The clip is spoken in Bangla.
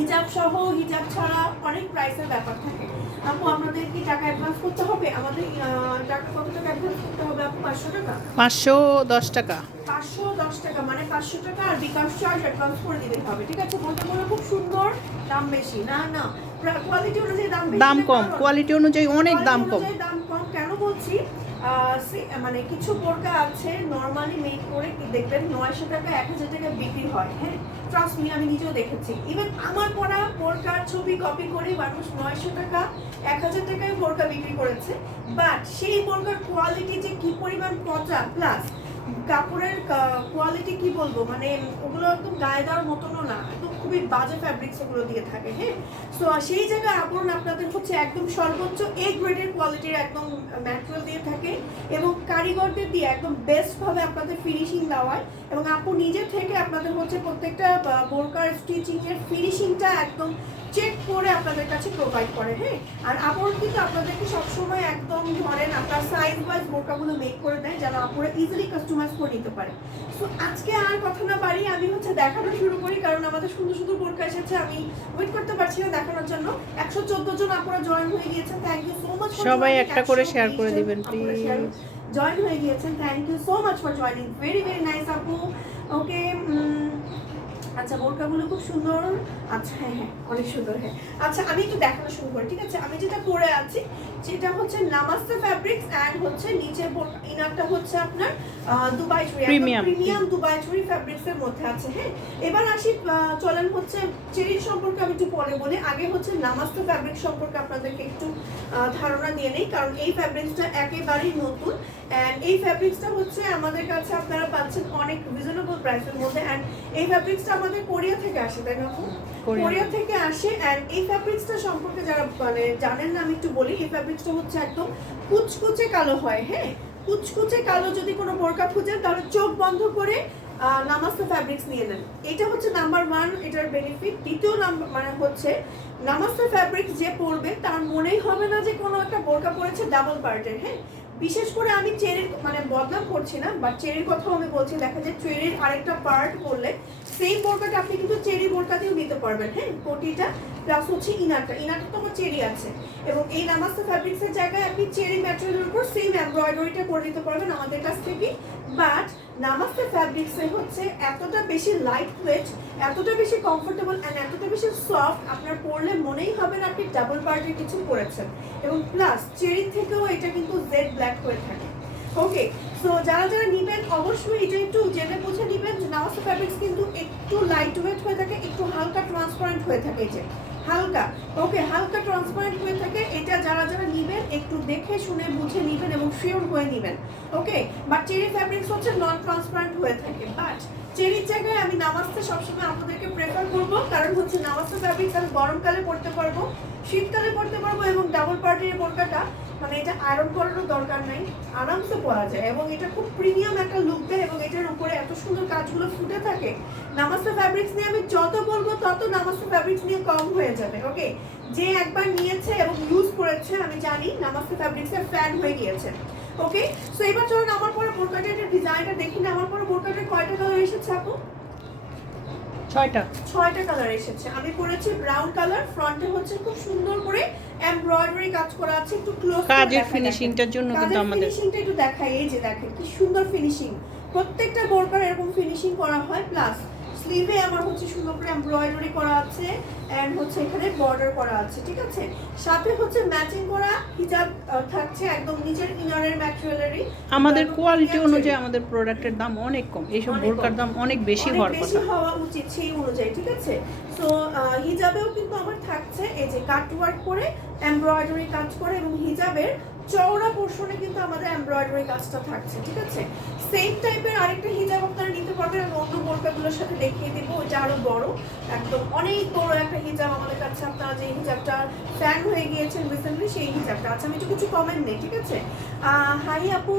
হিজাব সহ হিজাব ছাড়া অনেক প্রাইসের ব্যাপার থাকে। আপু আপনাদের কি টাকা অ্যাডভান্স করতে হবে? আমাদের টাকা কত টাকা অ্যাডভান্স করতে হবে আপু? 500 টাকা, 510 টাকা। 510 টাকা মানে 500 টাকা আর বিকাশ চার্জ অ্যাডভান্স করে দিতে হবে, ঠিক আছে? বলতে খুব সুন্দর, দাম বেশি না, না কোয়ালিটি অনুযায়ী দাম বেশি, দাম কম, কোয়ালিটি অনুযায়ী অনেক দাম কম। দাম কম কেন বলছি, মানে কিছু বোরকা আছে নর্মালি মেক করে দেখবেন 900 টাকা 1000 টাকা বিক্রি হয়, হ্যাঁ ট্রাস্ট মি আমি নিজেও দেখেছি। ইভেন আমার পরা বোরকার ছবি কপি করে মানুষ 900 টাকা 1000 টাকায় বোরকা বিক্রি করেছে, বাট সেই বোরকার কোয়ালিটি যে কি পরিমাণ পচা, প্লাস কাপড়ের কোয়ালিটি কি বলবো, মানে ওগুলো একদম গায়ে দেওয়ার মতনও না, একদম খুবই বাজে ফ্যাব্রিক্স ওগুলো দিয়ে থাকে, হ্যাঁ। সো সেই জায়গায় আপন আপনাদের হচ্ছে একদম সর্বোচ্চ এ গ্রেডের কোয়ালিটির একদম ম্যাটেরিয়াল দিয়ে থাকে এবং কারিগরদের দিয়ে একদম বেস্ট ভাবে আপনাদের ফিনিশিং দেওয়ায়, এবং আপু নিজে থেকে আপনাদের হচ্ছে প্রত্যেকটা বোরকার স্টিচিং এর ফিনিশিংটা একদম চেক করে আপনাদের কাছে প্রোভাইড করে, হ্যাঁ। আর আপন কিন্তু আপনাদেরকে সবসময় একদম ধরেন আপনার সাইজ ওয়াইজ বোরকাগুলো মেক করে দেয় যেন আপুরা ইজিলি কাস্টমাইজ করে নিতে পারে। সো আজকে আর কথা না বাড়িয়ে আমি হচ্ছে দেখানো শুরু করি, কারণ আমাদের সুন্দর সুন্দর বোরকা এসেছে, আমি ওয়েট করতে পারছি না দেখানোর জন্য। 114 জন আপুরা জয়েন হয়ে গিয়েছেন, থ্যাংক ইউ সো মাচ। সবাই একটা করে শেয়ার করে দিবেন প্লিজ। জয়েন হয়ে গিয়েছেন, thank you so much for joining, very very nice আপু। ওকে, আচ্ছা বোরকাগুলো খুব সুন্দর, আচ্ছা হ্যাঁ হ্যাঁ অনেক সুন্দর, হ্যাঁ। আচ্ছা আমি একটু দেখানো শুরু করি, ঠিক আছে? আমি যেটা পরে আছি সেটা হচ্ছে নামাস্তে ফ্যাব্রিক্স এন্ড হচ্ছে নিচে ইনারটা হচ্ছে আপনার দুবাই চুরি, প্রিমিয়াম দুবাই চুরি ফ্যাব্রিক্স এর মধ্যে আছে, হ্যাঁ। এবার আসি, চলেন হচ্ছে চেরি সম্পর্কে আমি একটু পরে বলি, আগে হচ্ছে নামাস্তে ফ্যাব্রিক সম্পর্কে আপনাদেরকে একটু ধারণা দিয়ে নেই, কারণ এই ফ্যাব্রিক্সটা একেবারেই নতুন এন্ড এই ফ্যাব্রিক্সটা হচ্ছে আমাদের কাছে আপনারা পাচ্ছেন অনেক রিজনেবল প্রাইসের মধ্যে। এন্ড এই ফ্যাব্রিক্সটা আমাদের কোরিয়া থেকে আসে, তাই না? কোরিয়া থেকে আসে এন্ড এই ফ্যাব্রিক্সটা সম্পর্কে যারা মানে জানেন না আমি একটু বলি, এই ফ্যাব্রিক্সটা হচ্ছে একদম কুচকুচে কালো হয়, হ্যাঁ। কুচকুচে কালো যদি কোনো বোরকা খুঁজেন তাহলে চোখ বন্ধ করে নামাস্তে ফ্যাব্রিক্স নিয়ে নেন, এটা হচ্ছে নাম্বার 1 এটার বেনিফিট। দ্বিতীয় নাম্বার মানে হচ্ছে নামাস্তে ফ্যাব্রিক্স যে পরবে তার মনেই হবে না যে কোনো একটা বোরকা পরেছে ডাবল পার্টের, হ্যাঁ। বিশেষ করে আমি চেরির মানে বদনাম করছি না, বাট চেরির কথাও আমি বলছি, দেখা যায় চেরির আরেকটা পার্ট করলে সেম বোরকাটা আপনি কিন্তু চেরি বোরকা দিয়েও নিতে পারবেন, হ্যাঁ। কোটিটা প্লাস হচ্ছে ইনারটা তো আমার চেরি আছে, এবং এই নামাস্তে ফ্যাব্রিক্সের জায়গায় আপনি চেরি ম্যাটেরিয়ালের উপর সেম এমব্রয়ডারিটা করে দিতে পারবেন আমাদের কাছ থেকে। বাট নামাস্তে ফ্যাব্রিক্সে হচ্ছে এতটা বেশি লাইট ওয়েট, এতটা বেশি কমফোর্টেবল অ্যান্ড এতটা বেশি সফট, আপনার পরলে মনেই হবে না আপনি ডাবল পার্টের কিছু পরেছেন, এবং প্লাস চেরি থেকেও এটা কিন্তু জেড ব্ল্যাক হয়ে থাকে। ওকে, সো যারা যারা নেবেন অবশ্যই এটা একটু জেনে বুঝে নেবেন যে নামাস্তে ফ্যাব্রিক্স কিন্তু একটু লাইট ওয়েট হয়ে থাকে, একটু হালকা ট্রান্সপারেন্ট হয়ে থাকে, এই যে হালকা, ওকে হালকা ট্রান্সপারেন্ট হয়ে থাকে। এটা যারা যারা নেবেন একটু দেখে শুনে বুঝে নেবেন এবং শিওর হয়ে নেবেন, ওকে। বাট চেরি ফ্যাব্রিক্স হচ্ছে নন ট্রান্সপারেন্ট হয়ে থাকে, বাট চেরির জায়গায় আমি নামাস্তে সবসময় আপনাদেরকে প্রেফার করবো, কারণ হচ্ছে নামাস্তে ফ্যাব্রিক্স আমি গরমকালে পরতে পারবো, শীতকালে পরতে পারবো, এবং ডাবল পার্টির বোরকাটা মানে এটা আয়রন করারও দরকার নাই, আরামসে পরা যায়, এবং এটা খুব প্রিমিয়াম একটা লুক দেয়, এবং এটার উপরে এত সুন্দর কাজগুলো ফুটে থাকে। নামাস্তে ফ্যাব্রিক্স নিয়ে আমি যত বলবো তত নামাস্তে ফ্যাব্রিক্স নিয়ে কম হয়ে যাবে, ওকে। যে একবার নিয়েছে এবং ইউজ করেছে আমি জানি নামাস্তে ফ্যাব্রিক্সের ফ্যান হয়ে গিয়েছে, ওকে। সো এবার চলুন আমার পরে বোরকাটার ডিজাইনটা দেখি না। আমার পরে বোরকাটার কয়টা কালার এসেছে আপু? 6টা কালার এসেছে। আমি পরেছি ব্রাউন কালার, ফ্রন্টে হচ্ছে খুব সুন্দর করে এমব্রয়ডারি কাজ করা আছে, একটু ক্লোজ কাজের ফিনিশিংটার জন্য কিন্তু আমাদের ফিনিশিংটা একটু দেখাই, এই যে দেখেন কি সুন্দর ফিনিশিং, প্রত্যেকটা বোরকার এরকম ফিনিশিং করা হয়, প্লাস স্লিভে আমার হচ্ছে সুন্দর করে এমব্রয়ডারি করা আছে এন্ড হচ্ছে এখানে বর্ডার করা আছে, ঠিক আছে। সাথে হচ্ছে ম্যাচিং করা হিজাব থাকছে একদম নিচের ইনারের ম্যাটেরিয়ালেরই। আমাদের কোয়ালিটি অনুযায়ী আমাদের প্রোডাক্টের দাম অনেক কম, এইসব বোরকার দাম অনেক বেশি হওয়ার কথা, বেশি হওয়া উচিত সেই অনুযায়ী, ঠিক আছে। সো হিজাবেও কিন্তু আমার থাকছে এই যে কাট ওয়ার্ক করে এমব্রয়ডারি কাজ করে, এবং হিজাবের চওড়া পোর্শনে কিন্তু আমাদের এমব্রয়ডারি কাজটা থাকছে, ঠিক আছে। সেম টাইপের আরেকটা হিজাব আপনারা নিতে পারবেন, আমি অন্য বোরকাগুলোর সাথে দেখিয়ে দিব, ওইটা আরো বড়, একদম অনেক বড় একটা হিজাব আমাদের কাছে। আপনারা যে হিজাবটা ফ্যান হয়ে গিয়েছেন রিসেন্টলি সেই হিজাবটা, আচ্ছা আমি একটু কিছু কমেন্ট নেই, ঠিক আছে। হাই আপু।